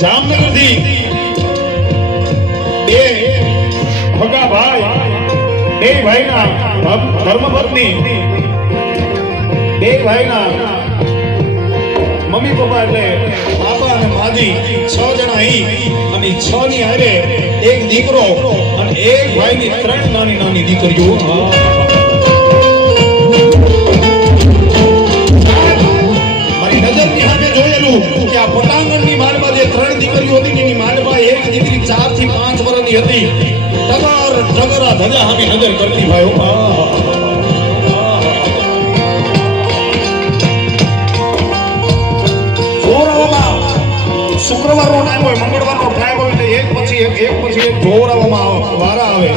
જામનગર થી બે હગા ભાઈ બે ભાઈના ધર્મપત્ની બે ભાઈના મમ્મી પપ્પા એટલે બાપા અને માજી 6 જણા અહીં અને 6 ની હારે એક દીકરો અને એક ભાઈની 3 નાની નાની દીકરીઓ મારી નજરની સામે જોયેલું કે આ પટાંગણની માલમાં જે 3 દીકરીઓ હતી એની માલમાં એક દીકરી 4 થી 5 વર્ષની હતી ટગરા ધજા સામે નજર કરતી ભાઈઓ શુક્રવારનો ટાઈમ હોય મંગળવારનો ટાઈમ હોય એટલે એક પછી એક જોરાવામાં વારા આવે